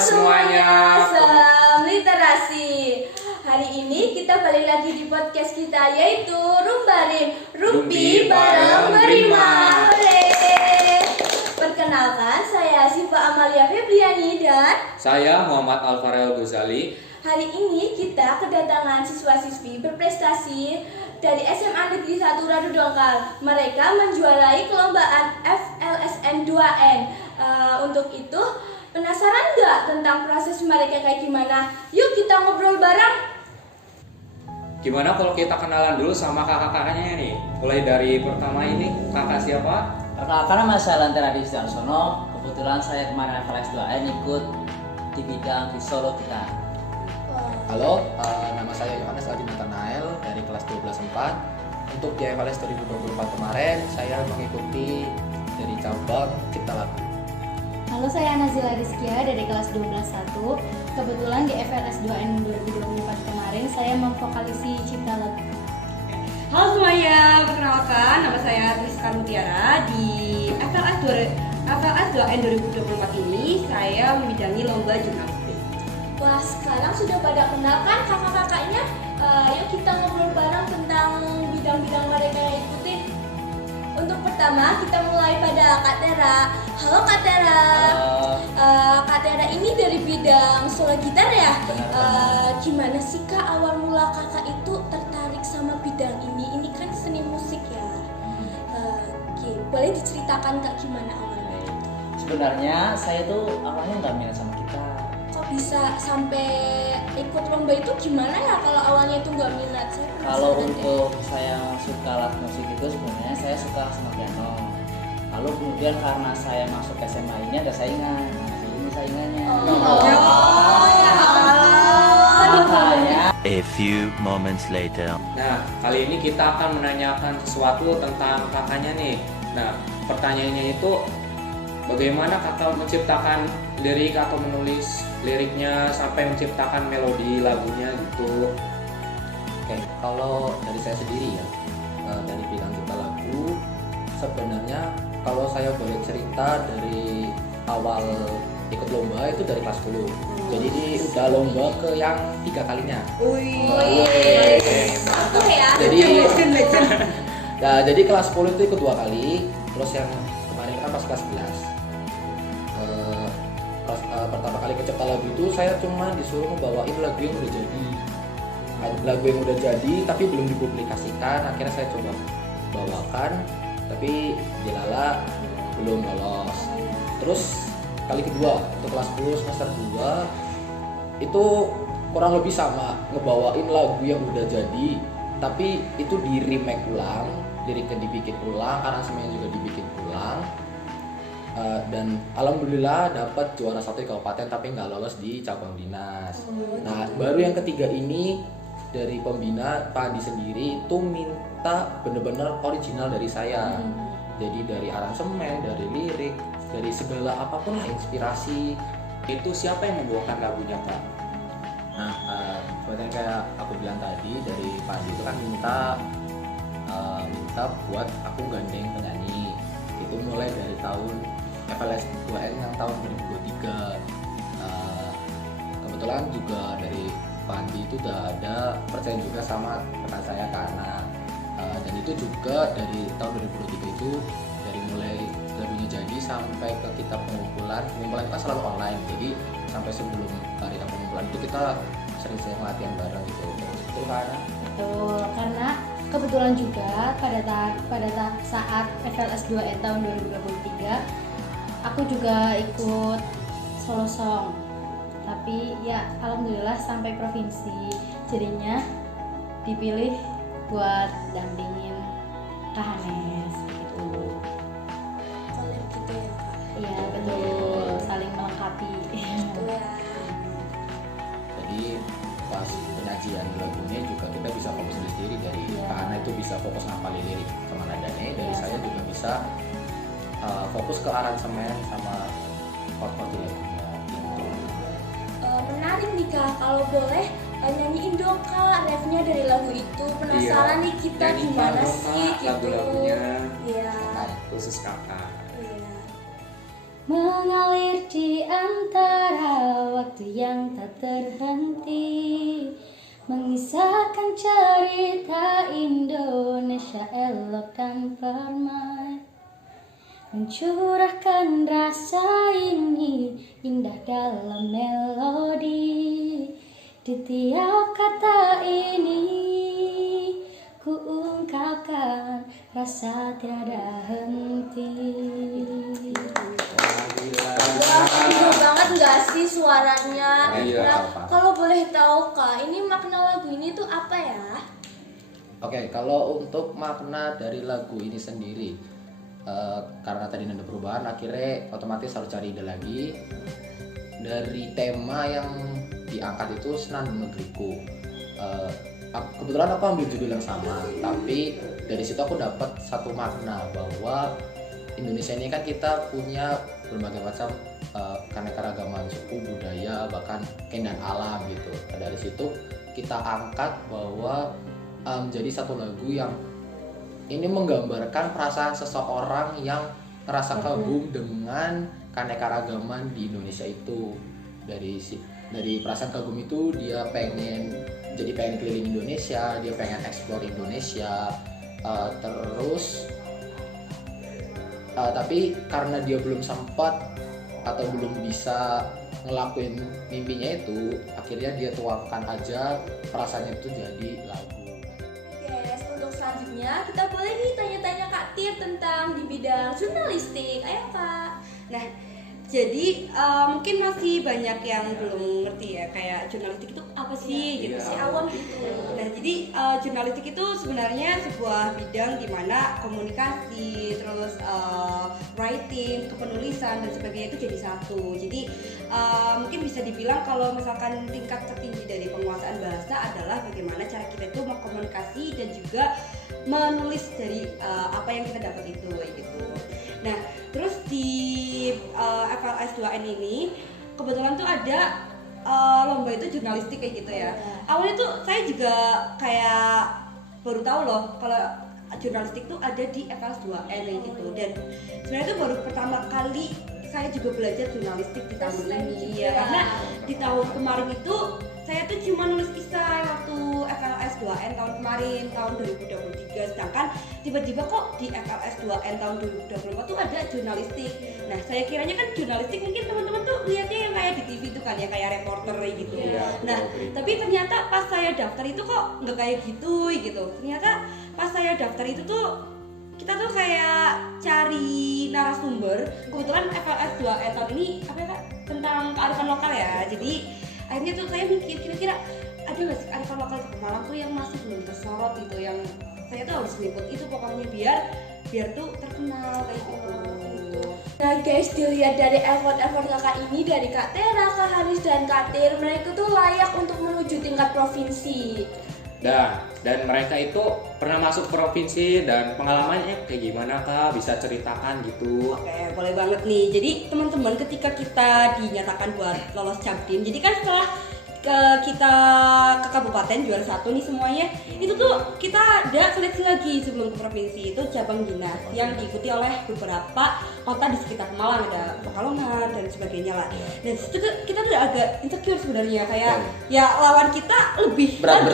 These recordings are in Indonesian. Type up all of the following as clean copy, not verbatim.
semuanya, salam literasi. Hari ini kita balik lagi di podcast kita, yaitu Rumbarim, Rumpi bareng Berima. Perkenalkan, saya Siva Amalia Febriani dan saya Muhammad Alfarel Ghazali. hari ini kita kedatangan siswa-siswi berprestasi dari SMA Negeri 1 Radu Dongkal. Mereka menjuarai kelompaan FLSN 2N. Untuk itu, penasaran nggak tentang proses mereka kayak gimana? Yuk kita ngobrol bareng. Gimana kalau kita kenalan dulu sama kakak-kakaknya nih? Mulai dari pertama ini, kakak siapa? Perkenalkan, nama saya Lantera Distiarsono. Kebetulan saya kemarin FLS 2N ikut di bidang di Solo kita. Halo, nama saya Yohanes Adi Nathanael dari kelas 12/4. Untuk di FLS 2024 kemarin, saya mengikuti dari cabang Cipta Lagu. Halo, saya Nazila Rizkia dari kelas 12/1. Kebetulan di FLS 2N 2024 kemarin saya memvokalisi Cipta Lagu. Halo semuanya, perkenalkan nama saya Triska Mutiara. Di FLS 2N 2024 ini saya membidangi lomba jurnalistik. Wah, sekarang sudah pada kenal kan kakak-kakaknya? Yuk kita ngobrol bareng tentang bidang-bidang mereka yang ikutin. Untuk pertama, kita mulai pada Kak Tera. Halo Kak Tera. Kak Tera ini dari bidang solo gitar ya? Gimana sih Kak awal mula kakak itu tertarik sama bidang ini? Ini kan seni musik ya. Oke, boleh diceritakan Kak gimana awalnya? Sebenarnya saya tuh awalnya nggak minat sama gitar. Kok bisa sampai ikut lomba itu gimana ya kalau awalnya itu nggak minat? Saya Kalau penasaran deh. untuk saya suka alat musik itu sebenarnya saya suka sama piano. Lalu kemudian karena saya masuk SMA ini ada saingan. Nah, ini saingannya. Makanya A few moments later. Nah, kali ini kita akan menanyakan sesuatu tentang kakaknya nih. Nah, pertanyaannya itu bagaimana kakak menciptakan lirik atau menulis liriknya sampai menciptakan melodi lagunya gitu. Oke, kalau dari saya sendiri ya, dari bidang Cipta Lagu, sebenarnya kalau saya boleh cerita dari awal ikut lomba itu dari kelas 10. Jadi ini udah lomba ke yang 3 kalinya. Mantap ya. Jadi kelas 10 itu ikut 2 kali, terus yang kemarin kan pas kelas 11. Pertama kali ke Cipta Lagu itu saya cuma disuruh ngebawain lagu yang udah jadi. Lagu yang udah jadi tapi belum dipublikasikan, akhirnya saya coba bawakan, tapi dilala belum lolos. Terus kali kedua untuk kelas 10 semester 2 itu kurang lebih sama, ngebawain lagu yang udah jadi tapi itu di remake ulang, liriknya dibikin ulang, aransemennya juga dibikin ulang. Dan alhamdulillah dapat juara 1 di kabupaten tapi nggak lolos di cabang dinas. Nah, baru yang ketiga ini dari pembina Pak Andi sendiri itu minta bener-bener original dari saya. Jadi dari aransemen, dari lirik, dari segala apapun lah, inspirasi. Itu siapa yang membawakan lagunya, Kak? Nah, seperti yang kayak aku bilang tadi, dari Pak Andi itu kan minta buat aku gandeng penyanyi. Itu mulai dari tahun FLS 2N yang tahun 2023. Kebetulan juga dari Pak Andi itu udah ada percaya juga sama rekan saya karena dan itu juga dari tahun 2023 itu dari mulai lagunya jadi sampai ke kita pengumpulan kan selalu online, jadi sampai sebelum hari pengumpulan itu kita sering-sering latihan bareng gitu. Itu karena Betul, karena kebetulan juga pada saat FLS 2N tahun 2023 aku juga ikut solo song. Tapi ya alhamdulillah sampai provinsi, jadinya dipilih buat dampingin Kak Hanes gitu. Kalian gitu ya Kak. Iya betul, saling melengkapi. Gitu ya. jadi pas penyajian lagunya juga kita bisa fokus sendiri dari Kak Ana itu bisa fokus ngapalin lirik sama nadanya, dari saya juga bisa fokus ke aransemen sama chord-chord di lagunya gitu. Menarik nih Kak, kalau boleh nyanyiin dong Kak refnya dari lagu itu. Penasaran nih kita Nyanyikan gimana dong, sih Kak, gitu. lagu-lagunya. Iya. Khusus kakak. Iya. mengalir di antara waktu yang tak terhenti, mengisahkan cerita Indonesia elok dan permai, mencurahkan rasa ini indah dalam melodi. Di tiap kata ini ku ungkapkan rasa tiada henti. Wah, seru banget nggak sih suaranya? Iya, Nah, apa? kalau boleh tahu Kak, ini makna lagu ini tuh apa ya? Oke, kalau untuk makna dari lagu ini sendiri, karena tadi ada perubahan, akhirnya otomatis harus cari ide lagi. Dari tema yang diangkat itu Senandung Negeriku. Kebetulan aku ambil judul yang sama, tapi dari situ aku dapat satu makna bahwa Indonesia ini kan kita punya berbagai macam keanekaragaman suku, budaya, bahkan keindahan alam gitu. Nah, dari situ kita angkat bahwa menjadi satu lagu yang ini menggambarkan perasaan seseorang yang merasa kagum dengan keanekaragaman di Indonesia itu. Dari perasaan kagum itu dia pengen keliling Indonesia, dia pengen eksplor Indonesia, tapi karena dia belum sempat atau belum bisa ngelakuin mimpinya itu, akhirnya dia tuangkan aja perasaannya itu jadi lagu. Guys, untuk selanjutnya kita boleh nih tanya-tanya Kak Tir tentang di bidang jurnalistik. Ayo Kak. Nah, jadi mungkin masih banyak yang belum ngerti ya, kayak jurnalistik itu apa sih gitu. Si awam gitu. Nah, jadi jurnalistik itu sebenarnya sebuah bidang di mana komunikasi, terus writing, kepenulisan dan sebagainya itu jadi satu. Jadi mungkin bisa dibilang kalau misalkan tingkat tertinggi dari penguasaan bahasa adalah bagaimana cara kita itu mengkomunikasi dan juga menulis dari apa yang kita dapat itu gitu. Nah, terus di FLS 2N ini kebetulan tuh ada lomba itu jurnalistik kayak gitu ya. Awalnya tuh saya juga kayak baru tahu loh kalau jurnalistik tuh ada di FLS 2N kayak gitu. Dan sebenarnya itu baru pertama kali saya juga belajar jurnalistik di tahun ini ya, karena di tahun kemarin itu saya tuh cuma nulis isai waktu FLS 2N tahun kemarin, tahun 2023. Sedangkan tiba-tiba kok di FLS 2N tahun 2024 tuh ada jurnalistik. Nah, saya kiranya kan jurnalistik mungkin teman-teman tuh lihatnya yang kayak di TV itu kan ya, kayak reporter gitu. Nah, tapi ternyata pas saya daftar itu kok nggak kayak gitu. Ternyata pas saya daftar itu tuh kita tuh kayak cari narasumber. Kebetulan FLS 2N tahun ini apa ya Kak? Tentang kearifan lokal ya. Jadi akhirnya tuh saya mikir kira-kira ada nggak sih kearifan lokal di Pemalang tuh yang masih belum tersorot gitu, yang saya tuh harus liput itu pokoknya biar tuh terkenal kayak gitu. Nah guys, dilihat dari effort kakak ini, dari Kak Tera, Kak Haris, dan Kak Tir, mereka tuh layak untuk menuju tingkat provinsi. Dan mereka itu pernah masuk provinsi dan pengalamannya kayak gimana Kak? Bisa ceritakan gitu. Oke, boleh banget nih. Jadi teman-teman, ketika kita dinyatakan buat lolos Cabdin, jadi kan setelah kita ke kabupaten juara 1 nih semuanya, itu tuh kita ada seleksi lagi sebelum ke provinsi, itu cabang dinas yang diikuti oleh beberapa kota di sekitar Malang, ada Pekalongan dan sebagainya lah. Dan situ kita tuh agak insecure sebenarnya, kayak ya lawan kita lebih berat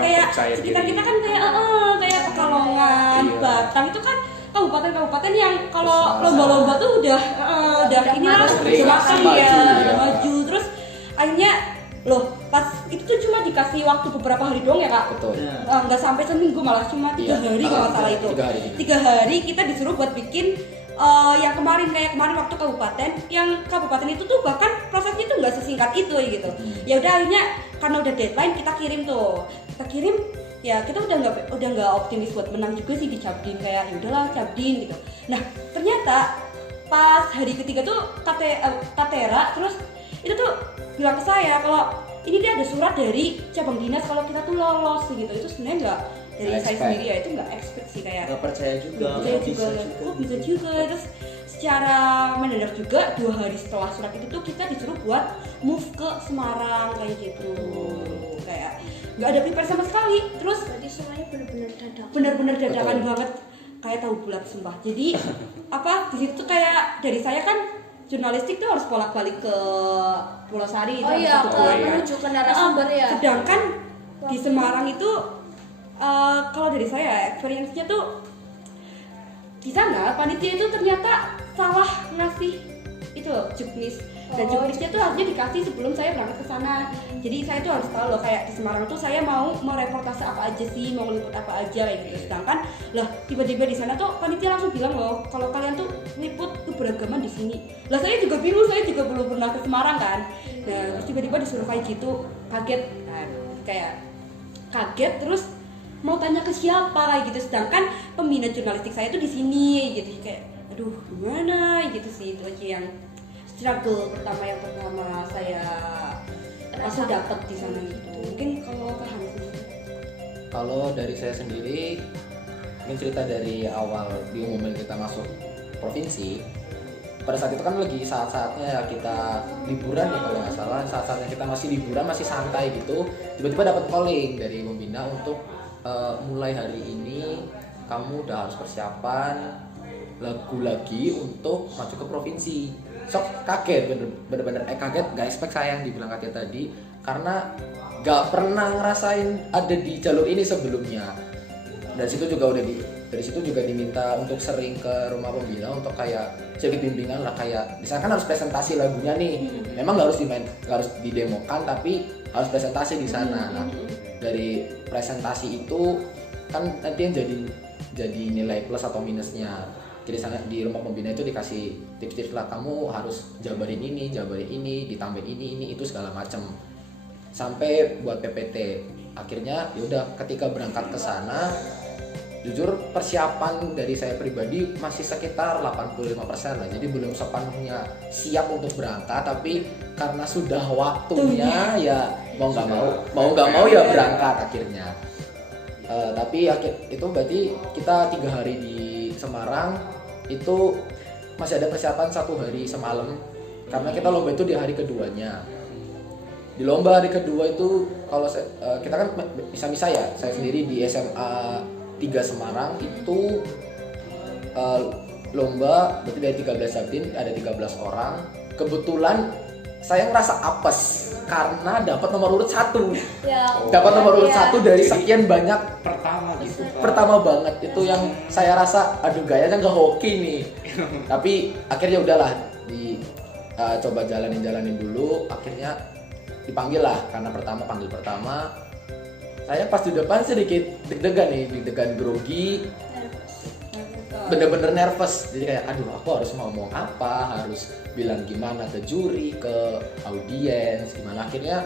kayak sekitar kita kan kayak Pekalongan, Batang itu kan kabupaten-kabupaten yang kalau lomba-lomba tuh udah ini lah maju. Terus akhirnya loh, pas itu tuh cuma dikasih waktu beberapa hari doang ya Kak? Betul. Nggak sampai seminggu, malah cuma 3 hari kalau nggak salah itu. 3 hari kita disuruh buat bikin yang kemarin waktu kabupaten, yang kabupaten itu tuh bahkan prosesnya tuh nggak sesingkat itu gitu. Ya udah akhirnya karena udah deadline kita kirim ya, kita udah nggak optimis buat menang juga sih di Cabdin, kayak ya udahlah Cabdin gitu. Nah ternyata pas hari ketiga tuh Katera terus itu tuh bilang ke saya kalau ini dia ada surat dari cabang dinas kalau kita tuh lolos gitu. Itu sebenarnya nggak dari saya sendiri ya, itu nggak expect sih, kayak nggak percaya juga, bisa juga. Terus secara mendadak juga 2 hari setelah surat itu tuh kita disuruh buat move ke Semarang kayak gitu. Kayak nggak ada prepare sama sekali. Terus Berarti semuanya benar-benar dadakan banget, kayak tahu bulat sumpah. Jadi di situ tuh kayak dari saya kan jurnalistik tuh harus bolak-balik ke Pulau Sari itu Oh harus iya, satu ke bulan. menuju ke narasumber ya. Sedangkan di Semarang itu kalau dari saya experience-nya tuh di sana panitia itu ternyata salah ngasih itu juknis, dan juknisnya tuh harusnya dikasih sebelum saya berangkat ke sana. Jadi saya tuh harus tahu loh, kayak di Semarang tuh saya mau reportase apa aja sih, mau ngeliput apa aja kayak gitu. Sedangkan lah tiba-tiba di sana tuh panitia langsung bilang loh kalau kalian tuh ngeliput keberagaman di sini. Lah saya juga bingung, saya juga belum pernah ke Semarang kan. Nah terus tiba-tiba disuruh kayak gitu, kaget, nah, kayak kaget terus mau tanya ke siapa kayak gitu. Sedangkan pembina jurnalistik saya tuh di sini gitu, kayak aduh gimana gitu sih. Itu aja yang struggle yang pertama saya langsung dapet di sana gitu. Mungkin kalau Kak Hans sendiri. Kalau dari saya sendiri, mungkin cerita dari awal diumumin kita masuk provinsi. Pada saat itu kan lagi saat-saatnya ya kita liburan ya kalau nggak salah, saat-saatnya kita masih liburan, masih santai gitu. Tiba-tiba dapat calling dari pembina untuk mulai hari ini kamu udah harus persiapan lagu lagi untuk maju ke provinsi. Sok kaget, bener-bener kaget, gak expect saya yang dibilang kaget tadi, karena gak pernah ngerasain ada di jalur ini sebelumnya. Dari situ juga diminta untuk sering ke rumah pembina untuk kayak sedikit bimbingan lah, kayak di sana kan harus presentasi lagunya nih. Memang gak harus didemokan, tapi harus presentasi di sana. Nah, dari presentasi itu kan nanti yang jadi nilai plus atau minusnya. Jadi sana di rumah pembina itu dikasih tips-tips lah, kamu harus jabarin ini, ditambahin ini itu segala macam. Sampai buat PPT. Akhirnya yaudah ketika berangkat ke sana, jujur persiapan dari saya pribadi masih sekitar 85% lah. Jadi belum sepenuhnya siap untuk berangkat, tapi karena sudah waktunya ya mau nggak mau ya berangkat akhirnya. Tapi itu berarti kita 3 hari di Semarang itu masih ada persiapan 1 hari semalam, karena kita lomba itu di hari keduanya. Di lomba hari kedua itu kalau kita kan misa-misa ya, saya sendiri di SMA 3 Semarang itu lomba berarti dari 13 Sabtin ada 13 orang. Kebetulan saya ngerasa apes karena dapat nomor urut 1. Ya, Dapat nomor urut ya. 1 dari sekian banyak. Pertama gitu kan. Pertama banget itu yang saya rasa aduh gayanya nggak hoki nih. Tapi akhirnya udahlah coba jalanin dulu. Akhirnya dipanggil lah, karena panggil pertama. Saya pas di depan sedikit deg-degan grogi. Bener-bener nervous. Jadi kayak aduh aku harus ngomong apa, harus bilang gimana ke juri, ke audiens, gimana. Akhirnya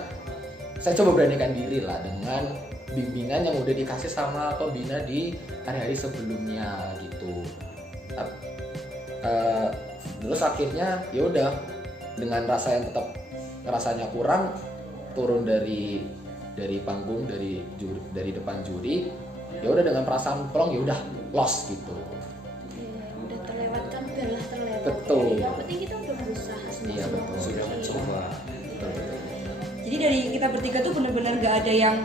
saya coba beranikan diri lah dengan bimbingan yang udah dikasih sama pembina di hari-hari sebelumnya gitu. Terus akhirnya ya udah dengan rasa yang tetap rasanya kurang, turun dari panggung, dari depan juri, ya udah dengan perasaan plong, ya udah lost gitu. Udah terlewatkan, udahlah terlewat. Betul. Yang penting kita udah berusaha Iya betul, Sudah mencoba. Jadi dari kita bertiga tuh benar-benar nggak ada yang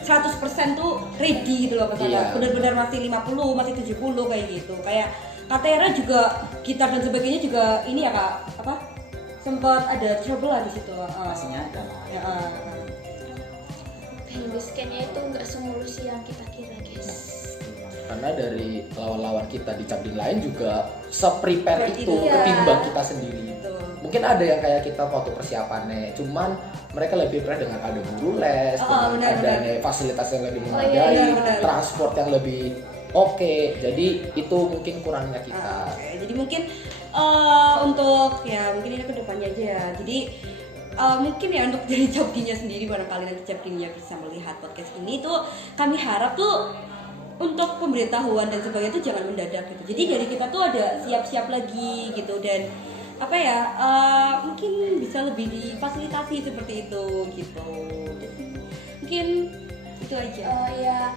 100% tuh ready gitu loh Kak Sarah. Iya. Benar-benar masih 50, masih 70 kayak gitu. Kayak Katera juga gitar dan sebagainya juga ini ya Kak, apa? Sempat ada trouble lah di situ. Pastinya ada. Ya, Basecamp-nya itu nggak semulus yang kita kira guys. Karena dari lawan-lawan kita di cabin lain juga se-prepare itu Iya. ketimbang kita sendiri. gitu. Mungkin ada yang kayak kita waktu persiapannya, cuman mereka lebih prepare dengan ada guru les, dengan benar, adanya fasilitas yang lebih iya, memadai, benar. transport yang lebih oke. Jadi itu mungkin kurangnya kita. Oke, jadi mungkin untuk ya mungkin ini kedepannya aja ya. Jadi mungkin ya untuk dari Cabdinya sendiri, barangkali nanti Cabdinya bisa melihat podcast ini tuh, kami harap tuh untuk pemberitahuan dan sebagainya itu jangan mendadak gitu. Jadi dari kita tuh ada siap-siap lagi gitu, dan apa ya mungkin bisa lebih difasilitasi seperti itu gitu. Jadi, mungkin itu aja. Ya,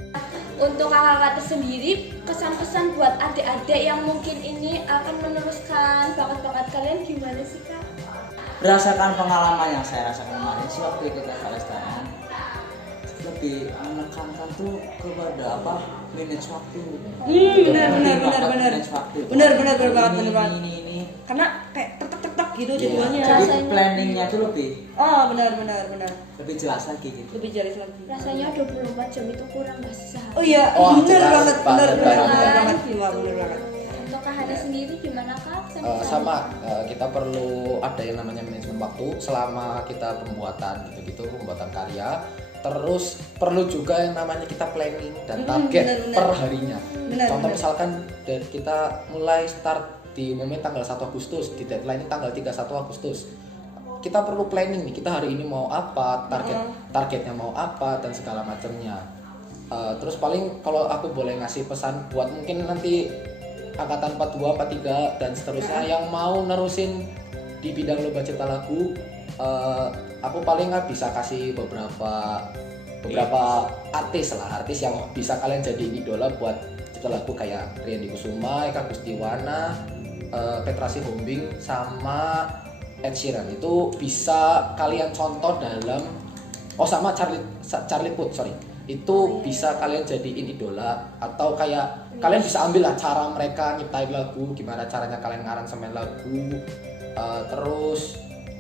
untuk kakak-kakak sendiri, kesan-pesan buat adik-adik yang mungkin ini akan meneruskan bakat-bakat kalian gimana sih Kak? Berdasarkan pengalaman yang saya rasakan kemarin sih waktu ikut SLSTN, lebih menekankan tuh kepada manage waktu. Benar. Manage waktu. Benar banget. Ini. Karena kayak tek gitu Iya. jadwalnya. Jadi Rasanya- planningnya tuh lebih Benar. lebih jelas lagi gitu. Lebih jelas lagi. Rasanya 24 jam itu kurang nggak sih sehari? Oh iya, Oh, bener jelas banget, bener banget, banget, bener bener banget. banget, Bima, bener banget. Untuk Kak Hana sendiri gimana Kak? Sama kita perlu ada yang namanya manajemen waktu selama kita pembuatan pembuatan karya. Terus perlu juga yang namanya kita planning dan target benar. per harinya. Benar, Contoh benar. misalkan dari kita mulai start di umumnya tanggal 1 Agustus, di deadline tanggal 31 Agustus. Kita perlu planning nih, kita hari ini mau apa, targetnya mau apa dan segala macamnya. Terus paling kalau aku boleh ngasih pesan buat mungkin nanti angkatan 42, 43 dan seterusnya yang mau nerusin di bidang lomba cipta lagu, aku paling nggak bisa kasih beberapa artis yang bisa kalian jadi idola buat cipta lagu kayak Rian Kusuma, Eka Gustiwana, Petra Sihombing sama Ed Sheeran. Itu bisa kalian contoh dalam sama Charlie Puth, itu bisa kalian jadiin idola atau kayak kalian bisa ambil lah cara mereka nyiptain lagu, gimana caranya kalian ngaransemen lagu, terus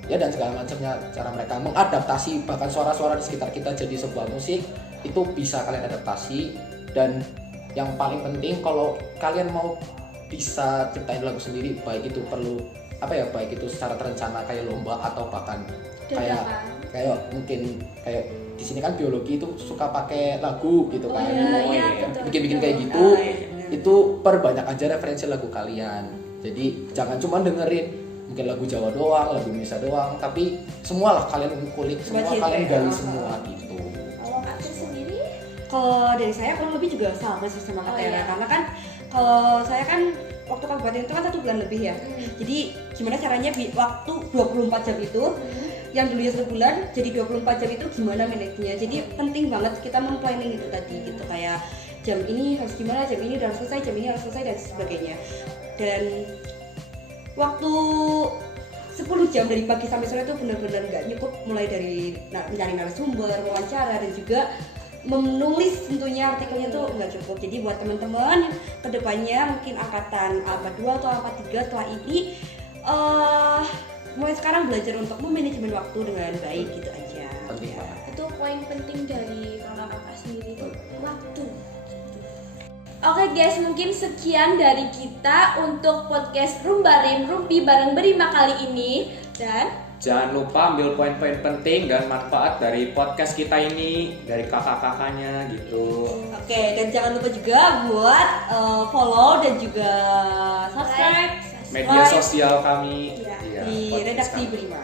ya dan segala macamnya, cara mereka mengadaptasi bahkan suara-suara di sekitar kita jadi sebuah musik itu bisa kalian adaptasi. Dan yang paling penting kalau kalian mau bisa ciptain lagu sendiri, baik itu secara terencana kayak lomba atau bahkan kayak mungkin kayak di sini kan biologi itu suka pakai lagu gitu kan, bikin kayak gitu, itu perbanyak aja referensi lagu kalian. Jadi jangan cuma dengerin mungkin lagu Jawa doang, lagu Indonesia doang, tapi semualah kalian kulik, semua kalian gali semua gitu. Kalau Kak Tir sendiri? Kalau dari saya kurang lebih juga sama sih sama Kak Tera, karena kan kalau saya kan waktu kabupaten itu kan 1 bulan lebih ya. Jadi gimana caranya waktu 24 jam itu yang dulunya 1 bulan jadi 24 jam itu gimana manajernya. Jadi penting banget kita memplanning itu tadi gitu, kayak jam ini harus gimana, jam ini harus selesai, jam ini harus selesai dan sebagainya. Dan waktu 10 jam dari pagi sampai sore itu benar-benar nggak cukup, mulai dari mencari narasumber, wawancara dan juga menulis tentunya artikelnya tuh nggak cukup. Jadi buat teman-teman kedepannya mungkin angkatan A42 atau A43 setelah ini mulai sekarang belajar untuk memanajemen waktu dengan baik gitu aja. Penting Ya. banget. Itu poin penting dari kakak-kakak sendiri itu waktu. Oke guys, mungkin sekian dari kita untuk podcast Rumbarim Rumpi bareng Berima kali ini. Dan Jangan lupa ambil poin-poin penting dan manfaat dari podcast kita ini, dari kakak-kakaknya gitu. Oke, dan jangan lupa juga buat follow dan juga subscribe Media like sosial kami di podcast Redaksi kami. Berima.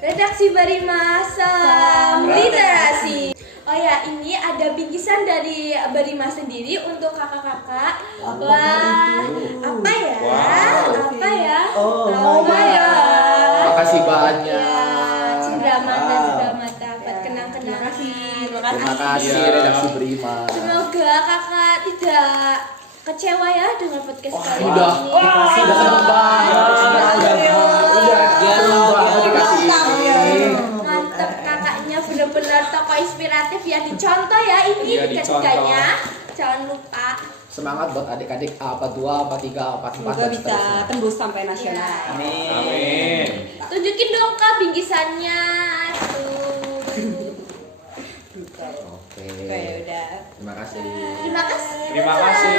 Redaksi Berima, salam literasi. Oh ya, ini ada bingkisan dari Berima sendiri untuk kakak-kakak. Wah, apa ya? Wow. Apa ya? Oh my god. Makasih banyak. Ya, Cendramata buat kenang-kenangan. Terima kasih Iya. Redaksi Berima. Semoga kakak tidak kecewa ya dengan podcast kali Udah ini. seneng banget. Mantap, kakaknya benar-benar tokoh inspiratif ya, dicontoh ya ini Iya, ketiganya. Jangan lupa. Semangat buat adik-adik A42, A43, A44 Semoga dan bisa seterusnya. tembus sampai nasional. Amin. Tunjukin dong Kak bingkisannya. Tuh. Oke. Oke, udah. Terima kasih. Terima kasih. Terima kasih.